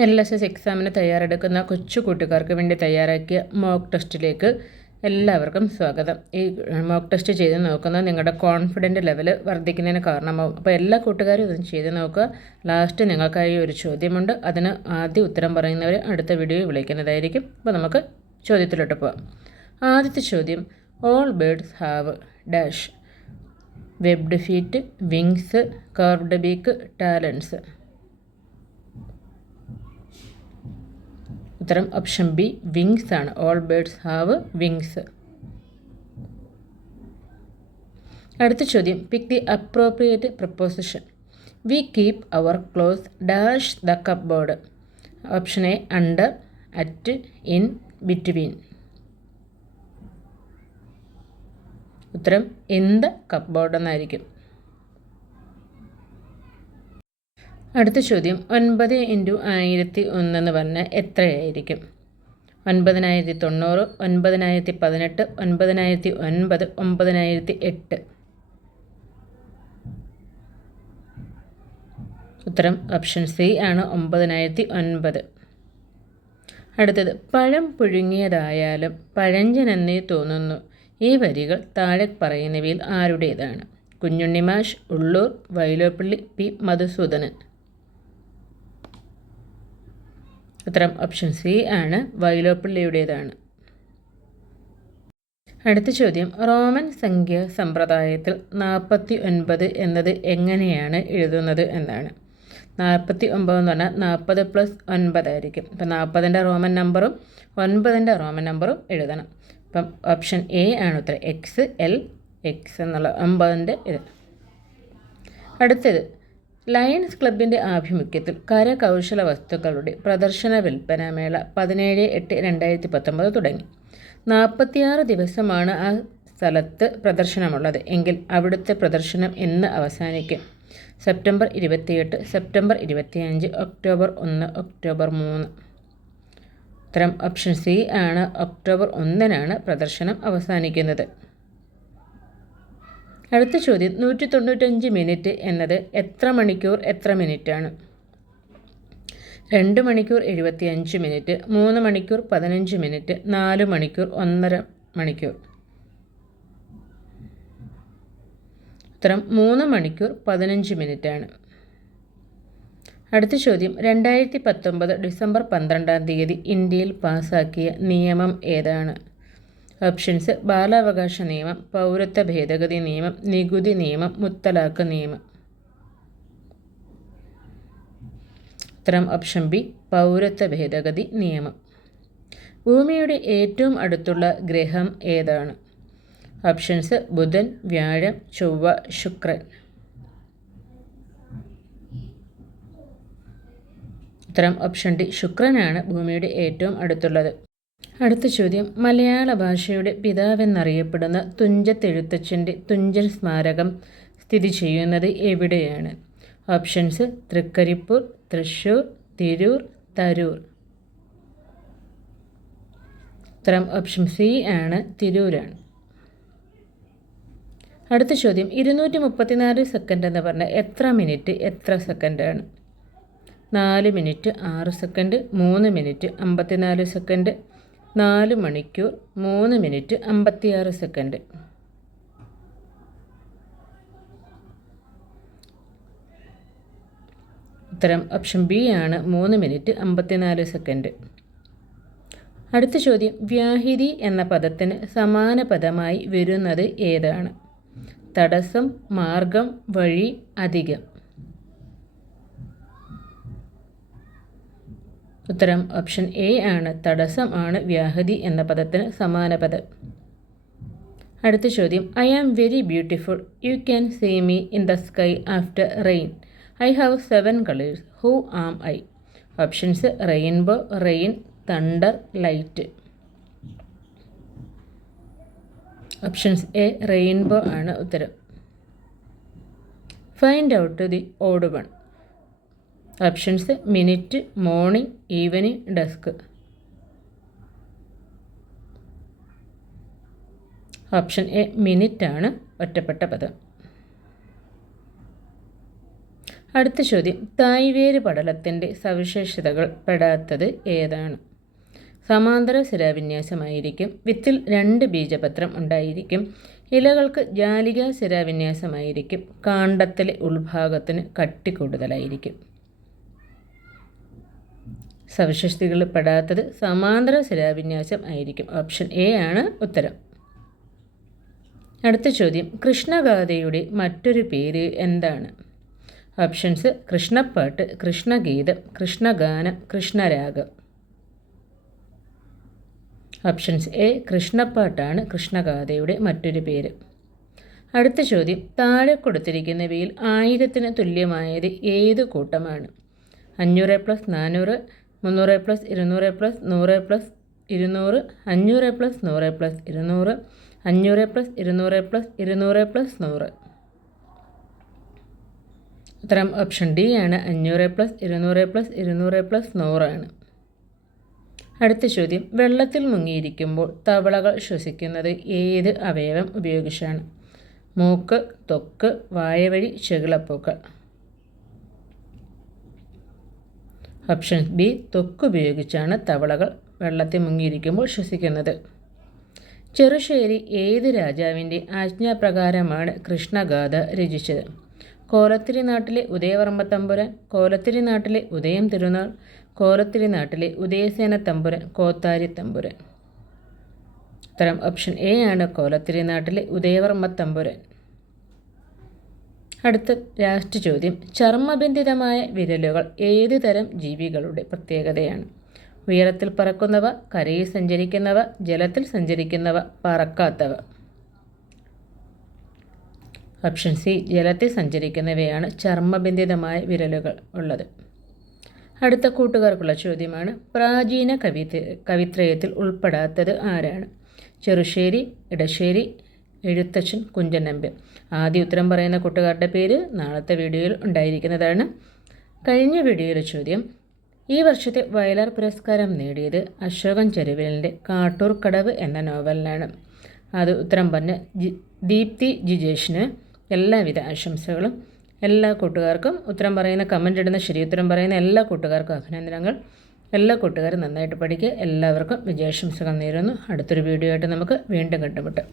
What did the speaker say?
LSS എക്സാമിന് തയ്യാറെടുക്കുന്ന കൊച്ചു കൂട്ടുകാർക്ക് വേണ്ടി തയ്യാറാക്കിയ മോക്ക് ടെസ്റ്റിലേക്ക് എല്ലാവർക്കും സ്വാഗതം. ഈ മോക്ക് ടെസ്റ്റ് ചെയ്ത് നോക്കുന്നത് നിങ്ങളുടെ കോൺഫിഡൻറ്റ് ലെവൽ വർദ്ധിക്കുന്നതിന് കാരണമാവും. അപ്പോൾ എല്ലാ കൂട്ടുകാരും ഇതൊന്ന് ചെയ്ത് നോക്കുക. ലാസ്റ്റ് നിങ്ങൾക്കായി ഒരു ചോദ്യമുണ്ട്. അതിന് ആദ്യം ഉത്തരം പറയുന്നവർ അടുത്ത വീഡിയോയിൽ വിളിക്കുന്നതായിരിക്കും. അപ്പോൾ നമുക്ക് ചോദ്യത്തിലോട്ട് പോകാം. ആദ്യത്തെ ചോദ്യം, all birds have dash webbed feet, wings, curved beak, talons. ഉത്തരം ഓപ്ഷൻ ബി വിങ്സ് ആണ്. All birds have wings. അടുത്ത ചോദ്യം, pick the appropriate preposition. We keep our cloth dash the cupboard. Option A under, at, in, between. ഉത്തരം in the cupboard എന്നായിരിക്കും. അടുത്ത ചോദ്യം, 9 × 1001 എന്ന് പറഞ്ഞാൽ എത്രയായിരിക്കും? 9090, 9018, 9009, 9008. ഉത്തരം ഓപ്ഷൻ സി ആണ്, 9009. അടുത്തത്, പഴം പുഴുങ്ങിയതായാലും പഴഞ്ചനെന്നേ തോന്നുന്നു. ഈ വരികൾ താഴെ പറയുന്നവയിൽ ആരുടേതാണ്? കുഞ്ഞുണ്ണി മാഷ്, ഉള്ളൂർ, വൈലോപ്പിള്ളി, പി മധുസൂദനൻ. ഉത്തരം ഓപ്ഷൻ സി ആണ്, വൈലോപ്പിള്ളിയുടേതാണ്. അടുത്ത ചോദ്യം, റോമൻ സംഖ്യ സമ്പ്രദായത്തിൽ 49 എന്നത് എങ്ങനെയാണ് എഴുതുന്നത് എന്നാണ്. 49 എന്ന് പറഞ്ഞാൽ 40 + 9 ആയിരിക്കും. അപ്പം 40ൻ്റെ റോമൻ നമ്പറും 9ൻ്റെ റോമൻ നമ്പറും എഴുതണം. അപ്പം ഓപ്ഷൻ എ ആണ് ഉത്തരം, XLX എന്നുള്ള 9ൻ്റെ ഇത്. അടുത്തത്, ലയൺസ് ക്ലബിൻ്റെ ആഭിമുഖ്യത്തിൽ കരകൗശല വസ്തുക്കളുടെ പ്രദർശന വിൽപ്പന മേള 17/8/2019 തുടങ്ങി. 46 ദിവസമാണ് ആ സ്ഥലത്ത് പ്രദർശനമുള്ളത് എങ്കിൽ അവിടുത്തെ പ്രദർശനം എന്ന് അവസാനിക്കും? September 28, September 25, October 1, October 3. ഉത്തരം ഓപ്ഷൻ സി ആണ്, ഒക്ടോബർ 1-നാണ് പ്രദർശനം അവസാനിക്കുന്നത്. അടുത്ത ചോദ്യം, 195 മിനിറ്റ് എന്നത് എത്ര മണിക്കൂർ എത്ര മിനിറ്റാണ്? 2 മണിക്കൂർ 75 മിനിറ്റ്, 3 മണിക്കൂർ 15 മിനിറ്റ്, 4 മണിക്കൂർ 1.5 മണിക്കൂർ. ഉത്തരം 3 മണിക്കൂർ 15 മിനിറ്റാണ്. അടുത്ത ചോദ്യം, 2019 ഡിസംബർ 12 ഇന്ത്യയിൽ പാസാക്കിയ നിയമം ഏതാണ്? ഓപ്ഷൻസ്, ബാലാവകാശ നിയമം, പൗരത്വ ഭേദഗതി നിയമം, നികുതി നിയമം, മുത്തലാഖ് നിയമം. ഉത്തരം ഓപ്ഷൻ ബി, പൗരത്വ ഭേദഗതി നിയമം. ഭൂമിയുടെ ഏറ്റവും അടുത്തുള്ള ഗ്രഹം ഏതാണ്? ഓപ്ഷൻസ്, ബുധൻ, വ്യാഴം, ചൊവ്വ, ശുക്രൻ. ഉത്തരം ഓപ്ഷൻ ഡി, ശുക്രനാണ് ഭൂമിയുടെ ഏറ്റവും അടുത്തുള്ളത്. അടുത്ത ചോദ്യം, മലയാള ഭാഷയുടെ പിതാവെന്നറിയപ്പെടുന്ന തുഞ്ചത്തെഴുത്തച്ഛൻ്റെ തുഞ്ചൻ സ്മാരകം സ്ഥിതി ചെയ്യുന്നത് എവിടെയാണ്? ഓപ്ഷൻസ്, തൃക്കരിപ്പൂർ, തൃശ്ശൂർ, തിരൂർ, തരൂർ. ഉത്തരം ഓപ്ഷൻ സി ആണ്, തിരൂരാണ്. അടുത്ത ചോദ്യം, 234 സെക്കൻഡ് എന്ന് പറഞ്ഞാൽ എത്ര മിനിറ്റ് എത്ര സെക്കൻഡാണ്? 4 മിനിറ്റ് 6 സെക്കൻഡ്, 3 മിനിറ്റ് 54 സെക്കൻഡ്, 4 മണിക്കൂർ 3 മിനിറ്റ് 56 സെക്കൻഡ്. ഉത്തരം ഓപ്ഷൻ ബി ആണ്, 3 മിനിറ്റ് 54 സെക്കൻഡ്. അടുത്ത ചോദ്യം, വ്യാഹിരി എന്ന പദത്തിന് സമാന പദമായി വരുന്നത് ഏതാണ്? തടസ്സം, മാർഗം, വഴി, അധികം. ഉത്തരം ഓപ്ഷൻ എ ആണ്, തടസ്സം ആണ് വ്യാഹതി എന്ന പദത്തിന് സമാന പദം. അടുത്ത ചോദ്യം, I am very beautiful, you can see me in the sky after rain, I have 7 colours, who am I? Options, rainbow, rain, thunder, light. Options A, rainbow ആണ് ഉത്തരം. Find out the odd one. Options, minute, morning, evening, desk. Option A, minute ആണ് ഒറ്റപ്പെട്ട പദം. അടുത്ത ചോദ്യം, തായ്വേര് പടലത്തിൻ്റെ സവിശേഷതകൾ പെടാത്തത് ഏതാണ്? സമാന്തര ശിലാവിന്യാസമായിരിക്കും. വിത്തിൽ 2 ബീജപത്രം ഉണ്ടായിരിക്കും. ഇലകൾക്ക് ജാലികാ ശിലാവിന്യാസമായിരിക്കും. കാണ്ഡത്തിലെ ഉൾഭാഗത്തിന് കട്ടി കൂടുതലായിരിക്കും. സവിശേഷതകൾ പെടാത്തത് സമാന്തര ശിലാവിന്യാസം ആയിരിക്കും. ഓപ്ഷൻ എ ആണ് ഉത്തരം. അടുത്ത ചോദ്യം, കൃഷ്ണഗാഥയുടെ മറ്റൊരു പേര് എന്താണ്? ഓപ്ഷൻസ്: കൃഷ്ണപ്പാട്ട്, കൃഷ്ണഗീതം, കൃഷ്ണഗാനം, കൃഷ്ണരാഗം. ഓപ്ഷൻസ് എ കൃഷ്ണപ്പാട്ടാണ് കൃഷ്ണഗാഥയുടെ മറ്റൊരു പേര്. അടുത്ത ചോദ്യം, താഴെ കൊടുത്തിരിക്കുന്നവയിൽ 1000-ന് തുല്യമായത് ഏത് കൂട്ടമാണ്? 500+400, 300+200+100+200, 500+100+200, 500+200+200+100. ഉത്തരം ഓപ്ഷൻ ഡി ആണ്. 500+200+200+100 ആണ്. അടുത്ത ചോദ്യം, വെള്ളത്തിൽ മുങ്ങിയിരിക്കുമ്പോൾ തവളകൾ ശ്വസിക്കുന്നത് ഏത് അവയവം ഉപയോഗിച്ചാണ്? മൂക്ക്, ത്വക്ക്, വായവഴി, ചെകിളപ്പൂക്കൾ. ഓപ്ഷൻ ബി ത്വക്ക് ഉപയോഗിച്ചാണ് തവളകൾ വെള്ളത്തിൽ മുങ്ങിയിരിക്കുമ്പോൾ ശ്വസിക്കുന്നത്. ചെറുശ്ശേരി ഏത് രാജാവിൻ്റെ ആജ്ഞാപ്രകാരമാണ് കൃഷ്ണഗാഥ രചിച്ചത്? കോലത്തിരി നാട്ടിലെ ഉദയവർമ്മ തമ്പുരാൻ, കോലത്തിരി നാട്ടിലെ ഉദയം തിരുനാൾ, കോലത്തിരി നാട്ടിലെ ഉദയസേന തമ്പുരാൻ, കോത്താരി തമ്പുരാൻ. ഉത്തരം ഓപ്ഷൻ എ ആണ്. കോലത്തിരി നാട്ടിലെ ഉദയവർമ്മ തമ്പുരാൻ. അടുത്ത ലാസ്റ്റ് ചോദ്യം, ചർമ്മബന്ധിതമായ വിരലുകൾ ഏത് തരം ജീവികളുടെ പ്രത്യേകതയാണ്? ഉയരത്തിൽ പറക്കുന്നവ, കരയിൽ സഞ്ചരിക്കുന്നവ, ജലത്തിൽ സഞ്ചരിക്കുന്നവ, പറക്കാത്തവ. ഓപ്ഷൻ സി ജലത്തിൽ സഞ്ചരിക്കുന്നവയാണ് ചർമ്മബന്ധിതമായ വിരലുകൾ ഉള്ളത്. അടുത്ത കൂട്ടുകാർക്കുള്ള ചോദ്യമാണ്, പ്രാചീന കവിത്രയത്തിൽ ഉൾപ്പെടാത്തത് ആരാണ്? ചെറുശ്ശേരി, ഇടശ്ശേരി, എഴുത്തച്ഛൻ, കുഞ്ചൻ നമ്പ്യാർ. ആദ്യ ഉത്തരം പറയുന്ന കൂട്ടുകാരുടെ പേര് നാളത്തെ വീഡിയോയിൽ ഉണ്ടായിരിക്കുന്നതാണ്. കഴിഞ്ഞ വീഡിയോയിലെ ചോദ്യം, ഈ വർഷത്തെ വയലാർ പുരസ്കാരം നേടിയത് അശോകൻ ചെരുവിലിൻ്റെ കാട്ടൂർ കടവ് എന്ന നോവലിനാണ്. അത് ഉത്തരം പറഞ്ഞ ദീപ്തി ജിജേഷിന് എല്ലാവിധ ആശംസകളും. എല്ലാ കൂട്ടുകാർക്കും ഉത്തരം പറയുന്ന, കമൻ്റ് ഇടുന്ന, ശരി ഉത്തരം പറയുന്ന എല്ലാ കൂട്ടുകാർക്കും അഭിനന്ദനങ്ങൾ. എല്ലാ കൂട്ടുകാരും നന്നായിട്ട് പഠിക്കുക. എല്ലാവർക്കും വിജയാശംസകൾ നേരുന്നു. അടുത്തൊരു വീഡിയോ ആയിട്ട് നമുക്ക് വീണ്ടും കണ്ടുമുട്ടാം.